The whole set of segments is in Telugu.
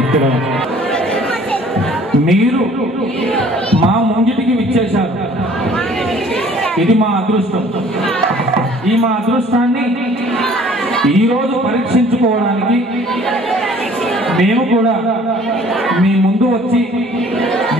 ఇక్కడ మీరు మా ముంగిటికి విచ్చేశారు. ఇది మా అదృష్టం. ఈ మా అదృష్టాన్ని ఈరోజు పరీక్షించుకోవడానికి మేము కూడా మీ ముందు వచ్చి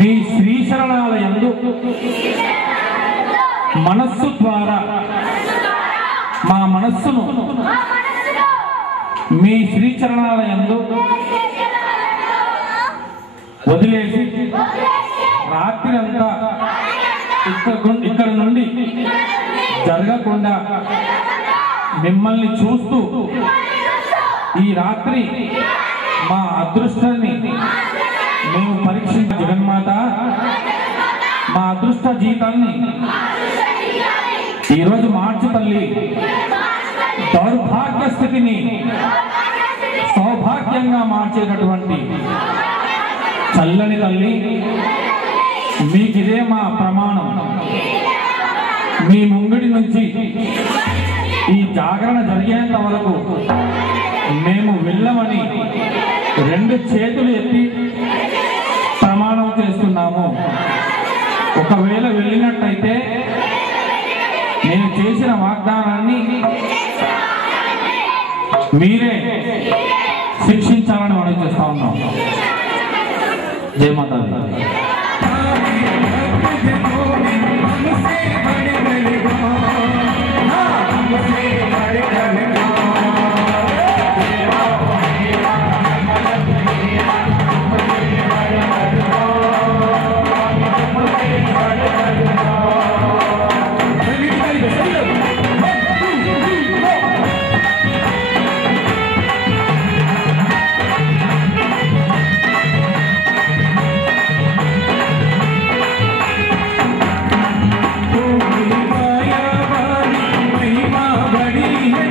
మీ శ్రీశరణాలయందు మనస్సు ద్వారా మా మనస్సును మీ శ్రీచరణాలయందు వదిలేసి రాత్రి అంతా ఇక్కడ నుండి జరగకుండా మిమ్మల్ని చూస్తూ ఈ రాత్రి మా అదృష్టాన్ని మేము పరీక్షించ జగన్మాత మా అదృష్ట జీవితాన్ని ఈరోజు మార్చు తల్లి. దౌర్భాగ్య స్థితిని సౌభాగ్యంగా మార్చేటటువంటి చల్లని తల్లి, మీకిదే మా ప్రమాణం. మీ ముంగిడి నుంచి ఈ జాగరణ జరిగేంత వరకు మేము వెళ్ళమని 2 చేతులు ఎత్తి ప్రమాణం చేస్తున్నాము. ఒకవేళ వెళ్ళినట్టయితే నేను చేసిన వాగ్దానాన్ని మీరే శిక్షించాలని మనం చేస్తా ఉన్నాం. జై మాతా दी. महिमा बड़ी है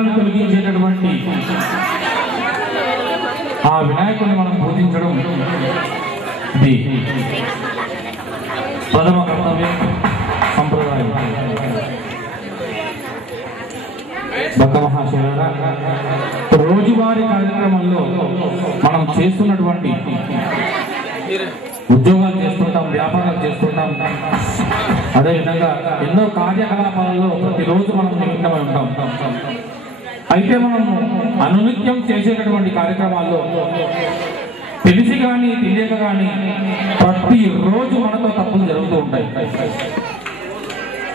విఘ్నాలను తొలగించేటటువంటి ఆ వినాయకుడిని మనం పూజించడం ఇది ప్రథమ కర్తవ్యం, సంప్రదాయం. భక్త మహాశయులారా, రోజువారీ కార్యక్రమంలో మనం చేస్తున్నటువంటి ఉద్యోగాలు చేస్తుంటాం, వ్యాపారాలు చేస్తుంటాం, అదేవిధంగా ఎన్నో కార్యకలాపాలలో ప్రతిరోజు మనం నిమగ్నమై ఉంటాం. అయితే మనము అనునిత్యం చేసేటటువంటి కార్యక్రమాల్లో తెలిసి కానీ తెలియక కానీ ప్రతిరోజు మనతో తప్పులు జరుగుతూ ఉంటాయి.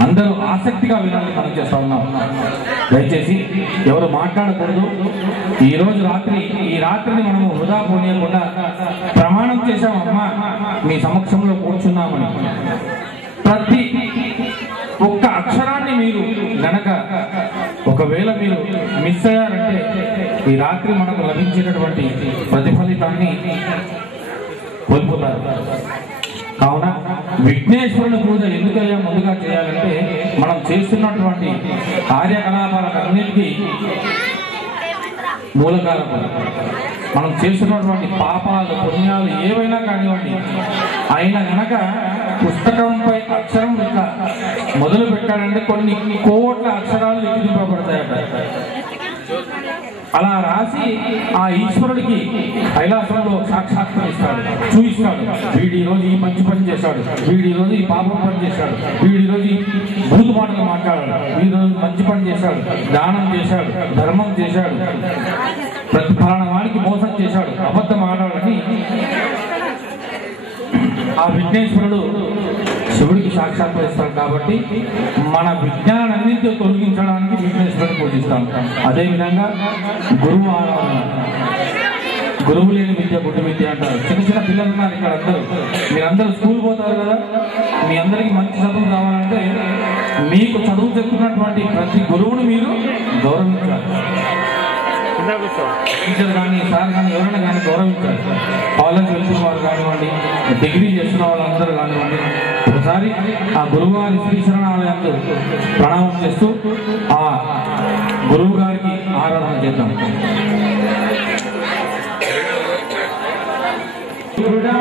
అందరూ ఆసక్తిగా వినాలని మనం చేస్తా ఉన్నాం. దయచేసి ఎవరు మాట్లాడకూడదు. ఈ రాత్రిని మనము వృధా పోనీయకుండా ప్రమాణం చేశామమ్మా మీ సమక్షంలో కూర్చున్నామని. ప్రతి ఒక్క అక్షరాన్ని మీరు గనక ఒకవేళ మీరు మిస్ అయ్యారంటే ఈ రాత్రి మనకు లభించేటటువంటి ప్రతిఫలితాన్ని కోల్పోతారు. కావున విఘ్నేశ్వరుని పూజ ఎందుకయ్యా ముందుగా చేయాలంటే మనం చేస్తున్నటువంటి కార్యకలాపాలన్నిటికీ మూలకారకులు. మనం చేస్తున్నటువంటి పాపాలు పుణ్యాలు ఏవైనా కానివ్వండి, ఆయన గనక పుస్తకంపై అక్షరం ఇట్లా మొదలు పెట్టాడంటే కొన్ని కోట్ల అక్షరాలు లిఖింపబడతాయట. అలా రాసి ఆ ఈశ్వరుడికి కైలాసంలో సాక్షాత్కరిస్తాడు, చూపిస్తాడు. వీడి రోజు ఈ మంచి పని చేశాడు, వీడి రోజు ఈ పాపం పని చేశాడు, వీడి రోజు ఈ బూతు మాటలు మాట్లాడాడు, వీడి రోజు మంచి పని చేశాడు, దానం చేశాడు, ధర్మం చేశాడు, ప్రతిఫలన వాడికి మోసం చేశాడు, అబద్ధం ఆడాడని ఆ విఘ్నేశ్వరుడు శివుడికి సాక్షాత్కరిస్తాడు. కాబట్టి మన విజ్ఞానాన్నింటినీ తొలగించడానికి విఘ్నేశ్వరుడిని పూజిస్తాం. అదేవిధంగా గురువు ఆరాధన. గురువు లేని విద్య గుడ్డి విద్య అంటారు. చిన్న చిన్న పిల్లలు ఉన్నారు ఇక్కడ అందరూ. మీరందరూ స్కూల్ పోతారు కదా, మీ అందరికీ మంచి చదువు కావాలంటే మీకు చదువు చెప్తున్నటువంటి ప్రతి గురువుని మీరు గౌరవించాలి. టీచర్ కానీ సార్ కానీ ఎవరైనా కానీ గౌరవించాలి. కాలేజ్ వెళ్తున్న వారు కానివ్వండి, డిగ్రీ చేస్తున్న వాళ్ళందరూ కానివ్వండి, ఒకసారి ఆ గురువుగారి శ్రీ శరణాలయంలో ప్రణామం చేస్తూ ఆ గురువు గారికి ఆరాధన చేద్దాం. గురుడా